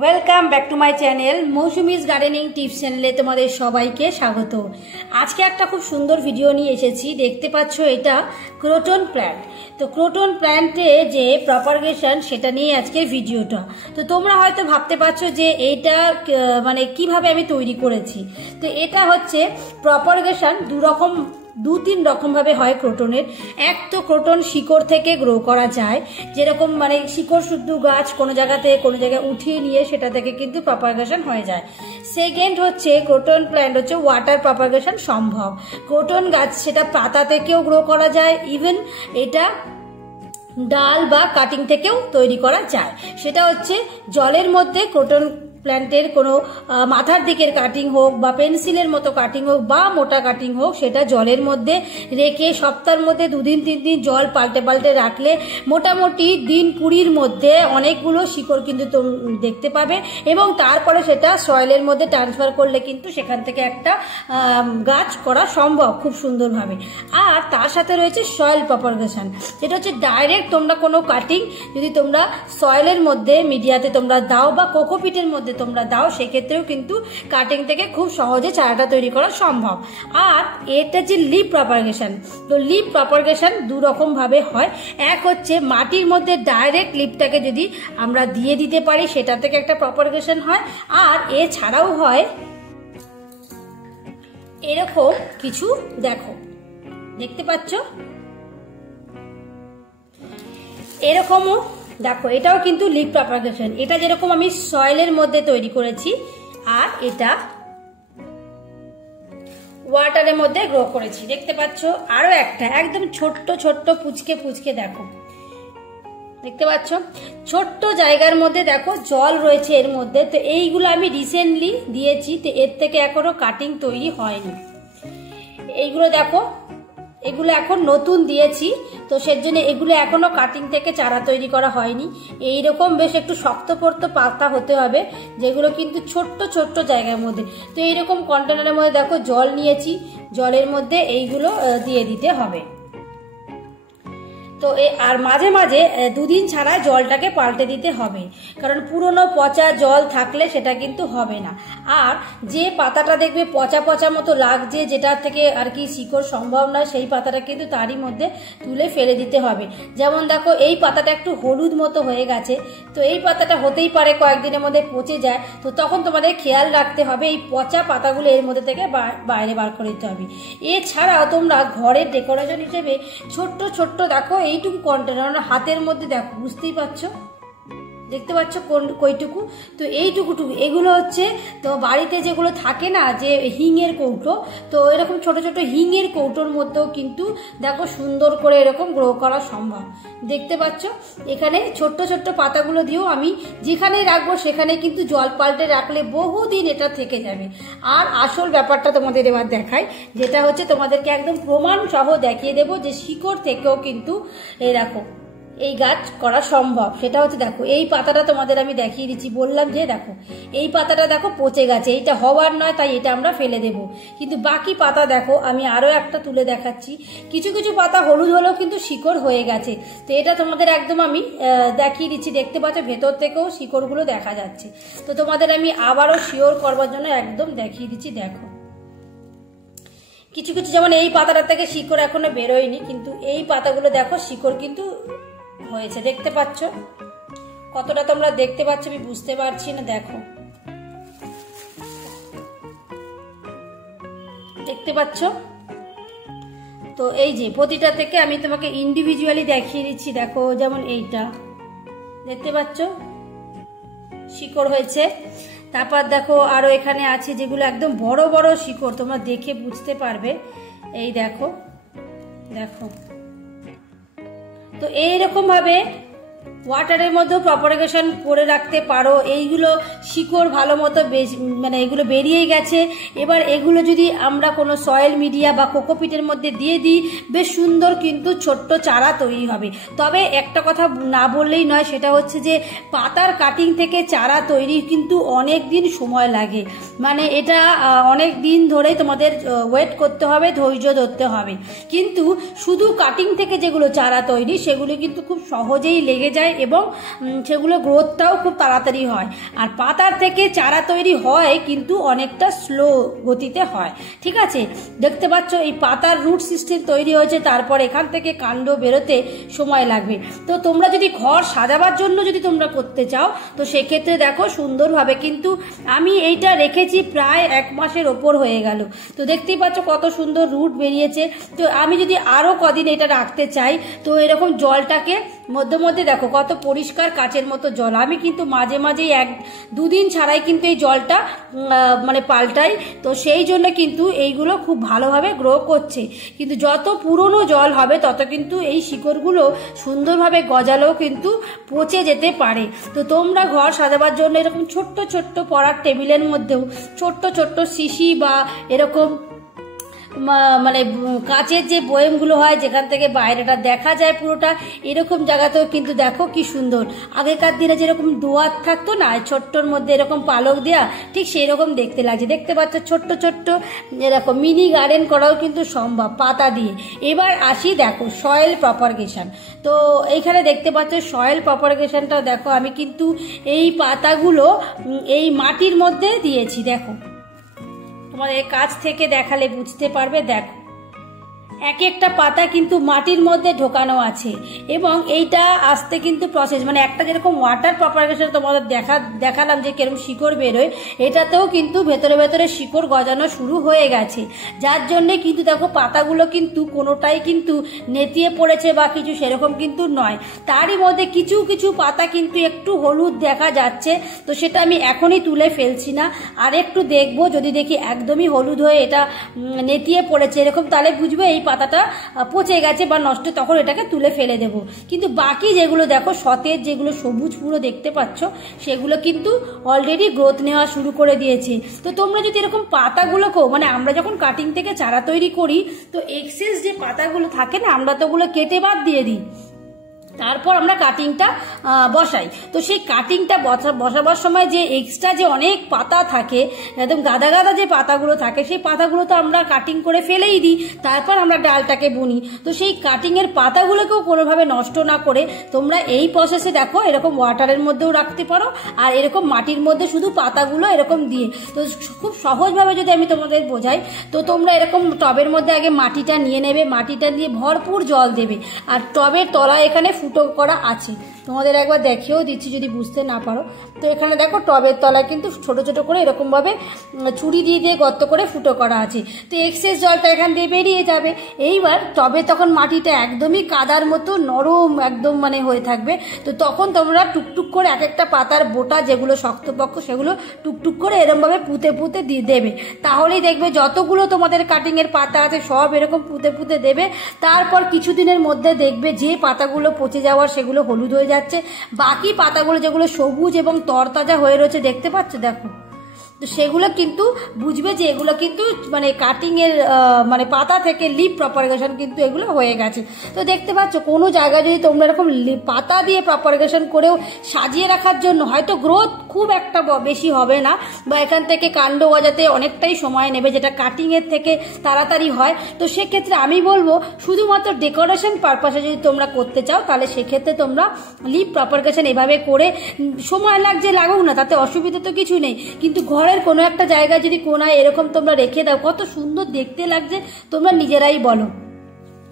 Welcome back to my channel Mousumi's gardening tips চ্যানেলে তোমাদের সবাইকে স্বাগত। আজকে একটা খুব সুন্দর ভিডিও নিয়ে এসেছি। দেখতে পাচ্ছ এটা ক্রোটন প্ল্যান্ট। তো ক্রোটন প্ল্যান্টে যে প্রপারগেশন সেটা নিয়ে আজকের ভিডিওটা। তো তোমরা হয়তো ভাবতে পারছো যে এইটা মানে কিভাবে আমি তৈরি করেছি। তো এটা হচ্ছে প্রপারগেশন দু তিন রকম ভাবে হয় ক্রোটনের। এক তো ক্রোটন শিকড় থেকে গ্রো করা যায়, যেরকম মানে শিকড় শুদ্ধ গাছ কোনো জায়গায় উঠিয়ে নিয়ে সেটা থেকে কিন্তু প্রপারগেশন হয়ে যায়। সেকেন্ড হচ্ছে ক্রোটন প্ল্যান্ট হচ্ছে ওয়াটার প্রপারগেশন সম্ভব। ক্রোটন গাছ সেটা পাতা থেকেও গ্রো করা যায়, ইভেন এটা ডাল বা কাটিং থেকেও তৈরি করা যায়। সেটা হচ্ছে জলের মধ্যে ক্রোটন প্ল্যান্টের কোনো মাথার দিকের কাটিং হোক বা পেন্সিলের মতো কাটিং হোক বা মোটা কাটিং হোক, সেটা জলের মধ্যে রেখে সপ্তাহের মধ্যে 2 দিন 3 দিন জল পাল্টে রাখলে মোটামুটি দিন 20-র মধ্যে অনেকগুলো শিকড় কিন্তু দেখতে পাবে, এবং তারপরে সেটা সয়েলের মধ্যে ট্রান্সফার করলে কিন্তু সেখান থেকে একটা গাছ করা সম্ভব খুব সুন্দরভাবে। আর তার সাথে রয়েছে সয়েল প্রপারগেশন, যেটা হচ্ছে ডাইরেক্ট তোমরা কোনো কাটিং যদি তোমরা সয়েলের মধ্যে মিডিয়াতে তোমরা দাও বা কোকোপিটের মধ্যে তোমরা দাও, সেক্ষেত্রেও কিন্তু কাটিং থেকে খুব সহজে চারাটা তৈরি করা সম্ভব। আর এটা যে লিপ প্রপারগেশন, তো লিপ প্রপারগেশন 2 রকম ভাবে হয়। এক হচ্ছে মাটির মধ্যে ডাইরেক্ট লিপটাকে যদি আমরা দিয়ে দিতে পারি, সেটা থেকে একটা প্রপারগেশন হয়। আর এছাড়াও হয় এরকম কিছু, দেখতে পাচ্ছ এরকমও দেখো, এটাও কিন্তু লিপ প্রপারগেশন। এটা যেরকম আমি সয়েলের মধ্যে তৈরি করেছি, আর এটা ওয়াটারের মধ্যে গ্রো করেছি। দেখতে পাচ্ছ আরো একটা একদম ছোট্ট পুচকে দেখতে পাচ্ছ ছোট্ট জায়গার মধ্যে দেখো জল রয়েছে এর মধ্যে। তো এইগুলো আমি রিসেন্টলি দিয়েছি, তো এর থেকে এখনো কাটিং তৈরি হয়নি। এইগুলো দেখো, এগুলো এখন নতুন দিয়েছি, তো সেজন্য এগুলো এখনো কাটিং থেকে চারা তৈরি করা হয়নি। এইরকম বেশ একটু শক্তপোক্ত পাতা হতে হবে, যেগুলো কিন্তু ছোট্ট জায়গার মধ্যে। তো এইরকম কন্টেনারের মধ্যে দেখো জল নিয়েছি, জলের মধ্যে এইগুলো দিয়ে দিতে হবে। তো আর মাঝে মাঝে 2 দিন ছাড়া জলটাকে পাল্টে দিতে হবে, কারণ পুরনো পচা জল থাকলে সেটা কিন্তু হবে না। আর যে পাতাটা দেখবে পচা মতো লাগছে, যেটা থেকে আর কি শিকড় সম্ভব নয়, সেই পাতাটা কিন্তু তারই মধ্যে তুলে ফেলে দিতে হবে। যেমন দেখো এই পাতাটা একটু হলুদ মতো হয়ে গেছে, তো এই পাতাটা হতেই পারে কয়েকদিনের মধ্যে পচে যায়। তো তখন তোমাদের খেয়াল রাখতে হবে এই পচা পাতাগুলো এর মধ্যে থেকে বাইরে বার করে দিতে হবে। এছাড়াও তোমরা ঘরের ডেকোরেশন হিসেবে ছোট্ট দেখো এইটুকু কন্টেনার হাতের মধ্যে দেখো, বুঝতেই পারছো, দেখতে পাচ্ছ কইটুকু। তো এইটুকু এগুলো হচ্ছে তো বাড়িতে যেগুলো থাকে না, যে হিঙের কৌটো, তো এরকম ছোট হিঙের কৌটোর মধ্যেও কিন্তু দেখো সুন্দর করে এরকম গ্রো করা সম্ভব। দেখতে পাচ্ছ এখানে ছোট্ট পাতাগুলো দিয়েও আমি যেখানে রাখবো সেখানে কিন্তু জল পাল্টে রাখলে বহুদিন এটা থেকে যাবে। আর আসল ব্যাপারটা তোমাদের এবার দেখাই, যেটা হচ্ছে তোমাদেরকে একদম প্রমাণ সহ দেখিয়ে দেবো যে শিকড় থেকেও কিন্তু এই দেখো এই গাছ করা সম্ভব। সেটা হচ্ছে দেখো এই পাতাটা তোমাদের আমি দেখিয়ে দিচ্ছি, বললাম যে দেখো এই পাতাটা দেখো পচে গেছে, এইটা হওয়ার নয়, তাই এটা আমরা ফেলে দেব। কিন্তু বাকি পাতা দেখো, আমি আরো একটা তুলে দেখাচ্ছি, কিছু পাতা হলুদ হলেও কিন্তু শিকড় হয়ে গেছে। তো এটা তোমাদের একদম আমি দেখিয়ে দিচ্ছি। দেখতে পাচ্ছ ভেতর থেকেও শিকড়গুলো দেখা যাচ্ছে। তো তোমাদের আমি আবারও শিওর করবার জন্য একদম দেখিয়ে দিচ্ছি। দেখো কিছু যেমন এই পাতাটা থেকে শিকড় এখনো বেরোয়নি, কিন্তু এই পাতাগুলো দেখো শিকড় কিন্তু হয়েছে। দেখতে পাচ্ছ কতটা তোমরা দেখতে পাচ্ছ আমি বুঝতে পারছি না। দেখো দেখতে পাচ্ছ, তো এই যে প্রতিটা থেকে আমি তোমাকে ইন্ডিভিজুয়ালি দেখিয়ে দিচ্ছি। দেখো যেমন এইটা দেখতে পাচ্ছ শিকড় হয়েছে। তারপর দেখো আরো এখানে আছে যেগুলো একদম বড় শিকড়, তোমরা দেখে বুঝতে পারবে। এই দেখো তো এইরকম ভাবে ওয়াটারের মধ্যেও প্রপারগেশন করে রাখতে পারো। এইগুলো শিকড় ভালো মতো মানে এগুলো বেরিয়ে গেছে। এবার এগুলো যদি আমরা কোনো সয়েল মিডিয়া বা কোকোপিটের মধ্যে দিয়ে দিই, বেশ সুন্দর কিন্তু ছোট্ট চারা তৈরি হবে। তবে একটা কথা না বললেই নয়, সেটা হচ্ছে যে পাতার কাটিং থেকে চারা তৈরি কিন্তু অনেক দিন সময় লাগে। মানে এটা অনেক দিন ধরেই তোমাদের ওয়েট করতে হবে, ধৈর্য ধরতে হবে। কিন্তু শুধু কাটিং থেকে যেগুলো চারা তৈরি, সেগুলো কিন্তু খুব সহজেই লেগে যায় যায় এবং সেগুলো গ্রোথটাও খুব তাড়াতাড়ি হয়। আর পাতার থেকে চারা তৈরি হয় কিন্তু অনেকটা স্লো গতিতে হয়, ঠিক আছে। দেখতে পাচ্ছ এই পাতার রুট সিস্টেম তৈরি হয়েছে, তারপর এখান থেকে কাণ্ড বেরোতে সময় লাগবে। তো তোমরা যদি ঘর সাজাবার জন্য যদি তোমরা করতে চাও তো সেক্ষেত্রে দেখো সুন্দরভাবে, কিন্তু আমি এইটা রেখেছি প্রায় 1 মাসের ওপর হয়ে গেল। তো দেখতেই পাচ্ছ কত সুন্দর রুট বেরিয়েছে। তো আমি যদি আরো কদিন এটা রাখতে চাই তো এরকম জলটাকে মধ্যে মধ্যে দেখো কত পরিষ্কার কাচের মতো জল, আমি কিন্তু মাঝে মাঝেই 1-2 দিন ছাড়াই কিন্তু এই জলটা মানে পাল্টাই। তো সেই জন্য কিন্তু এইগুলো খুব ভালোভাবে গ্রো করছে। কিন্তু যত পুরনো জল হবে তত কিন্তু এই শিকড়গুলো সুন্দরভাবে গজালেও কিন্তু পচে যেতে পারে। তো তোমরা ঘর সাজাবার জন্য এরকম ছোট্ট ছোট্ট পড়ার টেবিলের মধ্যেও ছোট্ট ছোট্ট শিশি বা এরকম মানে কাচের যে বয়মগুলো হয় যেখান থেকে বাইরেটা দেখা যায় পুরোটা, এরকম জায়গাতেও কিন্তু দেখো কি সুন্দর। আগেকার দিনে যেরকম দোয়াত থাকতো না ছোট্টর মধ্যে এরকম পালক দেয়া, ঠিক সেই রকম দেখতে লাগছে। দেখতে পাচ্ছ ছোট্ট ছোট্ট এরকম মিনি গার্ডেন করাও কিন্তু সম্ভব পাতা দিয়ে। এবার আসি দেখো সয়েল প্রপারগেশন। তো এইখানে দেখতে পাচ্ছ সয়েল প্রপারগেশনটাও দেখো আমি কিন্তু এই পাতাগুলো এই মাটির মধ্যে দিয়েছি। দেখো তোমাদের কাছ থেকে দেখালে বুঝতে পারবে। দেখো এক একটা পাতা কিন্তু মাটির মধ্যে ঢোকানো আছে এবং এইটা আসতে কিন্তু প্রসেস, মানে একটা যেরকম ওয়াটার প্রপারগেশন তোমাদের দেখালাম যে কিরকম শিকড় বেরোয়, এটাতেও কিন্তু ভেতরে ভেতরে শিকড় গজানো শুরু হয়ে গেছে। যার জন্যে কিন্তু দেখো পাতাগুলো কিন্তু কোনোটাই কিন্তু নেতিয়ে পড়েছে বা কিছু সেরকম কিন্তু নয়। তারই মধ্যে কিছু কিছু পাতা কিন্তু একটু হলুদ দেখা যাচ্ছে, তো সেটা আমি এখনই তুলে ফেলছি না, আর একটু দেখবো যদি দেখি একদমই হলুদ হয়ে এটা নেতিয়ে পড়েছে এরকম, তাহলে বুঝবে এই পাতাটা পচে গেছে বা নষ্ট, তখন এটাকে তুলে ফেলে দেব। কিন্তু বাকি যেগুলো দেখো সতেজ যেগুলো সবুজ পুরো দেখতে পাচ্ছ সেগুলো কিন্তু অলরেডি গ্রোথ নেওয়া শুরু করে দিয়েছে। তো তোমরা যদি এরকম পাতাগুলোকেও, মানে আমরা যখন কাটিং থেকে চারা তৈরি করি তো এক্সেস যে পাতাগুলো থাকে না আমরা তো ওগুলো কেটে বাদ দিয়ে দিই, তারপর আমরা কাটিংটা বসাই। তো সেই কাটিংটা বসাবার সময় যে এক্সট্রা যে অনেক পাতা থাকে, একদম গাদা গাদা যে পাতাগুলো থাকে, সেই পাতাগুলো তো আমরা কাটিং করে ফেলেই দিই, তারপর আমরা ডালটাকে বুনি। তো সেই কাটিংয়ের পাতাগুলোকেও কোনোভাবে নষ্ট না করে তোমরা এই প্রসেসে দেখো এরকম ওয়াটারের মধ্যেও রাখতে পারো, আর এরকম মাটির মধ্যে শুধু পাতাগুলো এরকম দিয়ে। তো খুব সহজভাবে যদি আমি তোমাদের বোঝাই, তো তোমরা এরকম টবের মধ্যে আগে মাটিটা নিয়ে নেবে, মাটিটা দিয়ে ভরপুর জল দেবে, আর টবের তলায় এখানে ফুটো করা আছে, তোমাদের একবার দেখেও দিচ্ছি যদি বুঝতে না পারো। তো এখানে দেখো টবের তলায় কিন্তু ছোট ছোট করে এরকমভাবে ছুরি দিয়ে দিয়ে গর্ত করে ফুটো করা আছে। তো এক্সেস জলটা এখান দিয়ে বেরিয়ে যাবে। এইবার টবে তখন মাটিটা একদমই কাদার মতো নরম একদম মানে হয়ে থাকবে। তো তখন তোমরা টুকটুক করে এক একটা পাতার বোটা যেগুলো শক্তপক্ষ সেগুলো টুকটুক করে এরকমভাবে পুঁতে পুঁতে দিয়ে দেবে। তাহলেই দেখবে যতগুলো তোমাদের কাটিংয়ের পাতা আছে সব এরকম পুঁতে পুঁতে দেবে। তারপর কিছুদিনের মধ্যে দেখবে যে পাতাগুলো পচে যাওয়ার সেগুলো হলুদ হয়ে যাচ্ছে, বাকি পাতাগুলো যেগুলো সবুজ এবং তরতাজা হয়ে রয়েছে দেখতে পাচ্ছ দেখো, তো সেগুলো কিন্তু বুঝবে যে এগুলো কিন্তু মানে কাটিংয়ের মানে পাতা থেকে লিপ প্রপারগেশন কিন্তু এগুলো হয়ে গেছে। তো দেখতে পাচ্ছ কোনো জায়গায় যদি তোমরা এরকম পাতা দিয়ে প্রপারগেশন করেও সাজিয়ে রাখার জন্য হয়তো গ্রোথ খুব একটা বেশি হবে না বা এখান থেকে কাণ্ড গজাতে অনেকটাই সময় নেবে, যেটা কাটিংয়ের থেকে তাড়াতাড়ি হয়। তো সেক্ষেত্রে আমি বলবো শুধুমাত্র ডেকোরেশন পারপাসে যদি তোমরা করতে চাও তাহলে সেক্ষেত্রে তোমরা লিপ প্রপারগেশন এভাবে করে, সময় লাগছে লাগুক না, তাতে অসুবিধা তো কিছু নেই, কিন্তু ঘরের কোনো একটা জায়গায় যদি কোনায় এরকম তোমরা রেখে দাও কত সুন্দর দেখতে লাগছে তোমরা নিজেরাই বলো।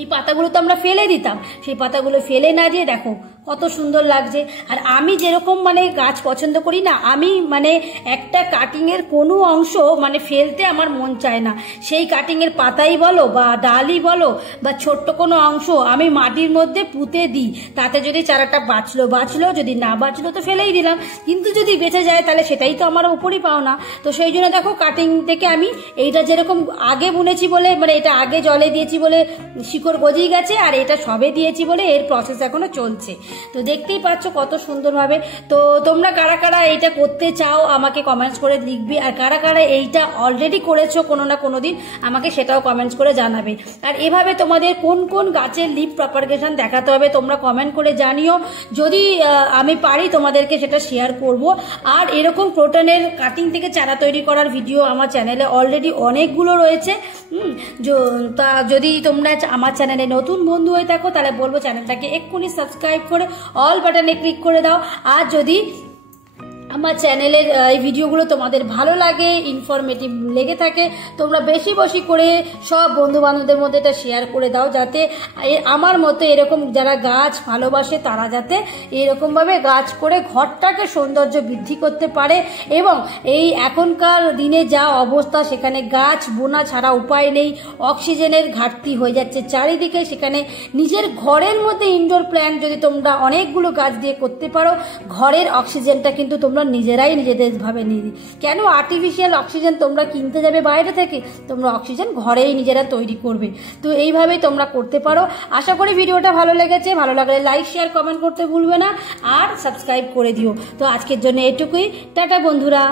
এই পাতাগুলো তো আমরা ফেলে দিতাম, সেই পাতাগুলো ফেলে না দিয়ে দেখো কত সুন্দর লাগছে। আর আমি যেরকম মানে গাছ পছন্দ করি না, আমি মানে একটা কাটিংয়ের কোনো অংশ মানে ফেলতে আমার মন চায় না, সেই কাটিংয়ের পাতাই বলো বা ডালই বলো বা ছোট্ট কোনো অংশ আমি মাটির মধ্যে পুঁতে দিই, তাতে যদি চারাটা বাঁচলো, যদি না বাঁচলো তো ফেলেই দিলাম, কিন্তু যদি বেঁচে যায় তাহলে সেটাই তো আমার উপরই পাও না। তো সেই জন্য দেখো কাটিং থেকে আমি এইটা যেরকম আগে বুনেছি বলে, মানে এটা আগে জলে দিয়েছি বলে শিকড় গজিয়ে গেছে, আর এটা সবে দিয়েছি বলে এর প্রসেস এখনো চলছে। তো দেখতেই পাচ্ছ কত সুন্দরভাবে। তো তোমরা কারা কারা এইটা করতে চাও আমাকে কমেন্টস করে লিখবে, আর কারা কারা এইটা অলরেডি করেছো কোনো না কোনো দিন আমাকে সেটাও কমেন্টস করে জানাবে। আর এভাবে তোমাদের কোন কোন গাছের লিপ প্রপারগেশন দেখাতে হবে তোমরা কমেন্ট করে জানিও, যদি আমি পারি তোমাদেরকে সেটা শেয়ার করব। আর এরকম ক্রোটনের কাটিং থেকে চারা তৈরি করার ভিডিও আমার চ্যানেলে অলরেডি অনেকগুলো রয়েছে। তা যদি তোমরা আমার চ্যানেলে নতুন বন্ধু হয়ে থাকো তাহলে বলবো চ্যানেলটাকে এক্ষুনি সাবস্ক্রাইব করে অল বাটনে ক্লিক করে দাও। আর যদি আমার চ্যানেলের এই ভিডিওগুলো তোমাদের ভালো লাগে, ইনফরমেটিভ লেগে থাকে, তোমরা বেশি বেশি করে সব বন্ধু বান্ধবদের মধ্যে এটা শেয়ার করে দাও, যাতে আমার মতো এরকম যারা গাছ ভালোবাসে তারা যাতে এরকমভাবে গাছ করে ঘরটাকে সৌন্দর্য বৃদ্ধি করতে পারে। এবং এই এখনকার দিনে যা অবস্থা, সেখানে গাছ বোনা ছাড়া উপায় নেই, অক্সিজেনের ঘাটতি হয়ে যাচ্ছে চারিদিকে। সেখানে নিজের ঘরের মধ্যে ইনডোর প্ল্যান্ট যদি তোমরা অনেকগুলো গাছ দিয়ে করতে পারো, ঘরের অক্সিজেনটা কিন্তু তোমরা নিজেরাই নিজেদের ভাবে নিয়ে, কেন আর্টিফিশিয়াল অক্সিজেন তোমরা কিনতে যাবে বাইরে থেকে? তোমরা অক্সিজেন ঘরেই নিজেরা তৈরি করবে। তো এইভাবেই তোমরা করতে পারো। আশা করি ভিডিওটা ভালো লেগেছে। ভালো লাগলে লাইক শেয়ার কমেন্ট করতে ভুলবে না, আর সাবস্ক্রাইব করে দিও। তো আজকের জন্য এটুকুই, টাটা বন্ধুরা।